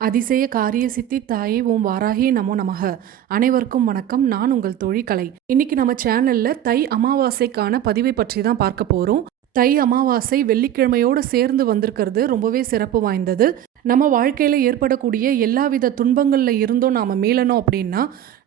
அதிசய காரிய சித்தி தாயே ஓம் வாராகி நமோ நமக. அனைவருக்கும் வணக்கம். நான் உங்கள் தோழி கலை. இன்னைக்கு நம்ம சேனல்ல தை அமாவாசைக்கான பதிவை பற்றி தான் பார்க்க போறோம். தை அமாவாசை வெள்ளிக்கிழமையோடு சேர்ந்து வந்திருக்கிறது ரொம்பவே சிறப்பு வாய்ந்தது. நம்ம வாழ்க்கையில் ஏற்படக்கூடிய எல்லாவித துன்பங்களில் இருந்தும் நாம் மீளணும் அப்படின்னா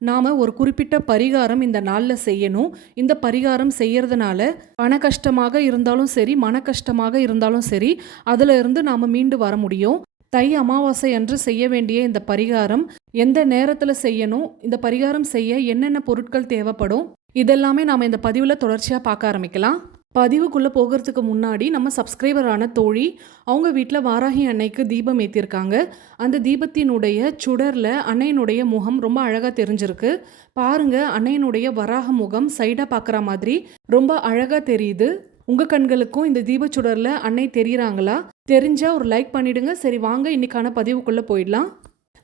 நாம் ஒரு குறிப்பிட்ட பரிகாரம் இந்த நாளில் செய்யணும். இந்த பரிகாரம் செய்யறதுனால பண கஷ்டமாக இருந்தாலும் சரி, மன கஷ்டமாக இருந்தாலும் சரி, அதில் இருந்து நாம் மீண்டு வர முடியும். தை அமாவாசை அன்று செய்ய வேண்டிய இந்த பரிகாரம் எந்த நேரத்தில் செய்யணும், இந்த பரிகாரம் செய்ய என்னென்ன பொருட்கள் தேவைப்படும், இதெல்லாமே நாம் இந்த பதிவில் தொடர்ச்சியாக பார்க்க ஆரம்பிக்கலாம். பதிவுக்குள்ளே போகிறதுக்கு முன்னாடி நம்ம சப்ஸ்கிரைபரான தோழி அவங்க வீட்டில் வாராகி அன்னைக்கு தீபம் ஏற்றிருக்காங்க. அந்த தீபத்தினுடைய சுடரில் அன்னையினுடைய முகம் ரொம்ப அழகாக தெரிஞ்சிருக்கு. பாருங்க, அன்னையினுடைய வராக முகம் சைடாக பார்க்குற மாதிரி ரொம்ப அழகாக தெரியுது. உங்கள் கண்களுக்கும் இந்த தீபச்சுடரில் அன்னை தெரியுறாங்களா? தெரிஞ்சால் ஒரு லைக் பண்ணிவிடுங்க. சரி, வாங்க இன்னைக்கான பதிவுக்குள்ளே போயிடலாம்.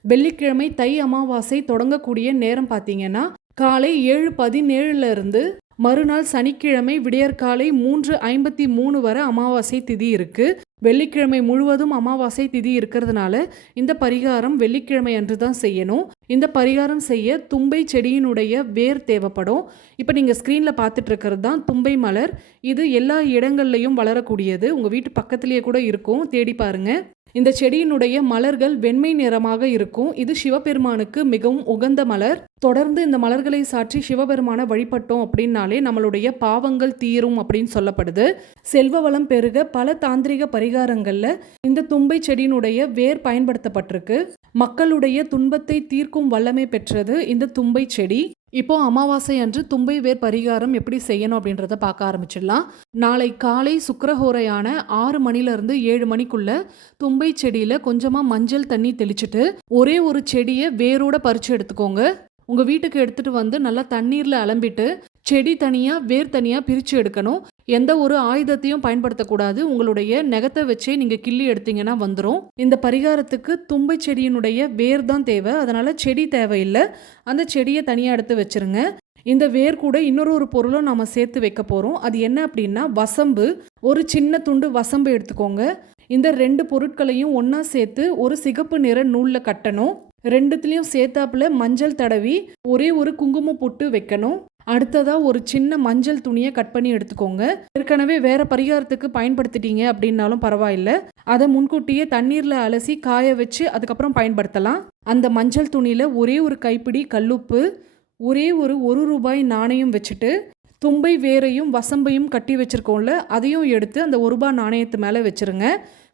வெள்ளிக்கிழமை தை அமாவாசை தொடங்கக்கூடிய நேரம் பார்த்தீங்கன்னா காலை 7:17 இருந்து மறுநாள் சனிக்கிழமை விடியற்காலை 3:53 வரை அமாவாசை திதி இருக்கு. வெள்ளிக்கிழமை முழுவதும் அமாவாசை திதி இருக்கிறதுனால இந்த பரிகாரம் வெள்ளிக்கிழமை அன்று தான் செய்யணும். இந்த பரிகாரம் செய்ய தும்பை செடியினுடைய வேர் தேவைப்படும். இப்போ நீங்கள் ஸ்க்ரீனில் பார்த்துட்டு இருக்கிறது தான் தும்பை மலர். இது எல்லா இடங்கள்லையும் வளரக்கூடியது. உங்கள் வீட்டு பக்கத்துலேயே கூட இருக்கும், தேடி பாருங்க. இந்த செடியினுடைய மலர்கள் வெண்மை நிறமாக இருக்கும். இது சிவபெருமானுக்கு மிகவும் உகந்த மலர். தொடர்ந்து இந்த மலர்களை சாற்றி சிவபெருமானை வழிபட்டோம் அப்படின்னாலே நம்மளுடைய பாவங்கள் தீரும் அப்படின்னு சொல்லப்படுது. செல்வ வளம் பெருக பல தாந்திரிக பரிகாரங்கள்ல இந்த தும்பை செடியினுடைய வேர் பயன்படுத்தப்பட்டிருக்கு. மக்களுடைய துன்பத்தை தீர்க்கும் வல்லமை பெற்றது இந்த தும்பை செடி. இப்போ அமாவாசை அன்று தும்பை வேர் பரிகாரம் எப்படி செய்யணும் அப்படின்றத பார்க்க ஆரம்பிச்சிடலாம். நாளை காலை சுக்கிரஹோரையான 6 மணிலேருந்து 7 மணிக்குள்ள தும்பை செடியில் கொஞ்சமாக மஞ்சள் தண்ணி தெளிச்சுட்டு ஒரே ஒரு செடியை வேரோட பறித்து எடுத்துக்கோங்க. உங்கள் வீட்டுக்கு எடுத்துகிட்டு வந்து நல்லா தண்ணீரில் அலம்பிட்டு செடி தனியாக வேர் தனியாக பிரித்து எடுக்கணும். எந்த ஒரு ஆயுதத்தையும் பயன்படுத்தக்கூடாது. உங்களுடைய நெகத்தை வச்சே நீங்கள் கிள்ளி எடுத்தீங்கன்னா வந்துடும். இந்த பரிகாரத்துக்கு தும்பை செடியினுடைய வேர் தான் தேவை. அதனால் செடி தேவையில்லை. அந்த செடியை தனியாக எடுத்து வச்சுருங்க. இந்த வேர் கூட இன்னொரு பொருளும் நம்ம சேர்த்து வைக்க போகிறோம். அது என்ன அப்படின்னா வசம்பு. ஒரு சின்ன துண்டு வசம்பு எடுத்துக்கோங்க. இந்த 2 பொருட்களையும் ஒன்றா சேர்த்து ஒரு சிகப்பு நிற நூலில் கட்டணும். 2த்துலேயும் சேர்த்தாப்புல மஞ்சள் தடவி ஒரே ஒரு குங்குமம் போட்டு வைக்கணும். அடுத்ததாக ஒரு சின்ன மஞ்சள் துணியை கட் பண்ணி எடுத்துக்கோங்க. ஏற்கனவே வேற பரிகாரத்துக்கு பயன்படுத்திட்டீங்க அப்படின்னாலும் பரவாயில்லை. அதை முன்கூட்டியே தண்ணீரில் அலசி காய வச்சு அதுக்கப்புறம் பயன்படுத்தலாம். அந்த மஞ்சள் துணியில் ஒரே ஒரு கைப்பிடி கல்லுப்பு, ஒரே ஒரு ₹1 நாணயம் வச்சுட்டு தும்பை வேரையும் வசம்பையும் கட்டி வச்சுருக்கோம்ல, அதையும் எடுத்து அந்த ₹1 நாணயத்து மேலே வச்சுருங்க.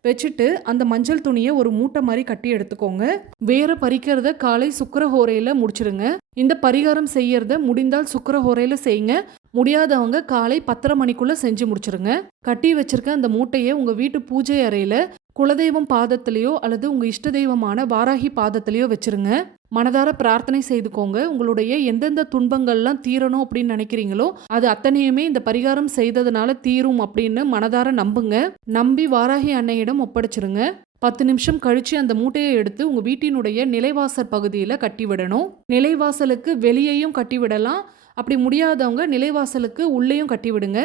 வச்சுட்டு அந்த மஞ்சள் துணியை ஒரு மூட்டை மாதிரி கட்டி எடுத்துக்கோங்க. வேரை பறிக்கிறத காலை சுக்கிரஹோரையில் முடிச்சிருங்க. இந்த பரிகாரம் செய்யறத முடிந்தால் சுக்கிரஹோரையில் செய்யுங்க. முடியாதவங்க காலை 10:30 மணிக்குள்ளே செஞ்சு முடிச்சிருங்க. கட்டி வச்சிருக்க அந்த மூட்டையை உங்கள் வீட்டு பூஜை அறையில் குலதெய்வம் பாதத்திலேயோ அல்லது உங்கள் இஷ்ட தெய்வமான வாராகி பாதத்திலேயோ வச்சிருங்க. மனதார பிரார்த்தனை செய்துக்கோங்க. உங்களுடைய எந்தெந்த துன்பங்கள்லாம் தீரணும் அப்படின்னு நினைக்கிறீங்களோ அது அத்தனையுமே இந்த பரிகாரம் செய்ததுனால தீரும் அப்படின்னு மனதார நம்புங்க. நம்பி வாராகி அன்னையிடம் ஒப்படைச்சிருங்க. 10 நிமிஷம் கழிச்சு அந்த மூட்டையை எடுத்து உங்கள் வீட்டினுடைய நிலைவாசல் பகுதியில் கட்டி விடணும். நிலைவாசலுக்கு வெளியேயும் கட்டி விடலாம். அப்படி முடியாதவங்க நிலைவாசலுக்கு உள்ளேயும் கட்டி விடுங்க.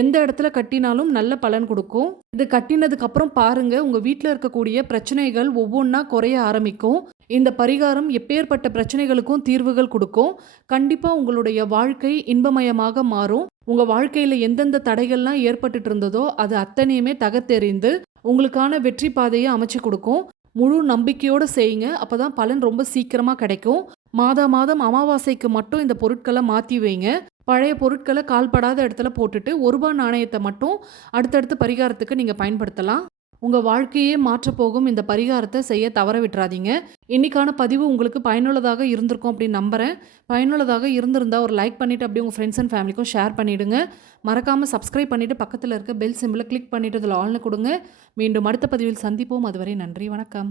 எந்த இடத்துல கட்டினாலும் நல்ல பலன் கொடுக்கும். இது கட்டினதுக்கு அப்புறம் பாருங்க, உங்க வீட்டில் இருக்கக்கூடிய பிரச்சனைகள் ஒவ்வொன்றா குறைய ஆரம்பிக்கும். இந்த பரிகாரம் எப்பேற்பட்ட பிரச்சனைகளுக்கும் தீர்வுகள் கொடுக்கும். கண்டிப்பா உங்களுடைய வாழ்க்கை இன்பமயமாக மாறும். உங்க வாழ்க்கையில எந்தெந்த தடைகள்லாம் ஏற்பட்டுட்டு இருந்ததோ அது அத்தனையுமே தகர்த்தெறிந்து உங்களுக்கான வெற்றி பாதையை அமைச்சு கொடுக்கும். முழு நம்பிக்கையோடு செய்யுங்க. அப்போதான் பலன் ரொம்ப சீக்கிரமாக கிடைக்கும். மாதம் அமாவாசைக்கு மட்டும் இந்த பொருட்களை மாற்றி வைங்க. பழைய பொருட்களை கால்படாத இடத்துல போட்டுட்டு ₹1 நாணயத்தை மட்டும் அடுத்தடுத்த பரிகாரத்துக்கு நீங்கள் பயன்படுத்தலாம். உங்கள் வாழ்க்கையே மாற்றப்போகும் இந்த பரிகாரத்தை செய்ய தவற விட்டுறாதீங்க. இன்னைக்கான பதிவு உங்களுக்கு பயனுள்ளதாக இருந்திருக்கும் அப்படின்னு நம்புகிறேன். பயனுள்ளதாக இருந்திருந்தால் ஒரு லைக் பண்ணிவிட்டு அப்படியே உங்கள் ஃப்ரெண்ட்ஸ் அண்ட் ஃபேமிலிக்கும் ஷேர் பண்ணிவிடுங்க. மறக்காமல் சப்ஸ்கிரைப் பண்ணிவிட்டு பக்கத்தில் இருக்க பெல் சிம்பிளை கிளிக் பண்ணிவிட்டு அதில் ஆல்னு கொடுங்க. மீண்டும் அடுத்த பதிவில் சந்திப்போம். அதுவரை நன்றி, வணக்கம்.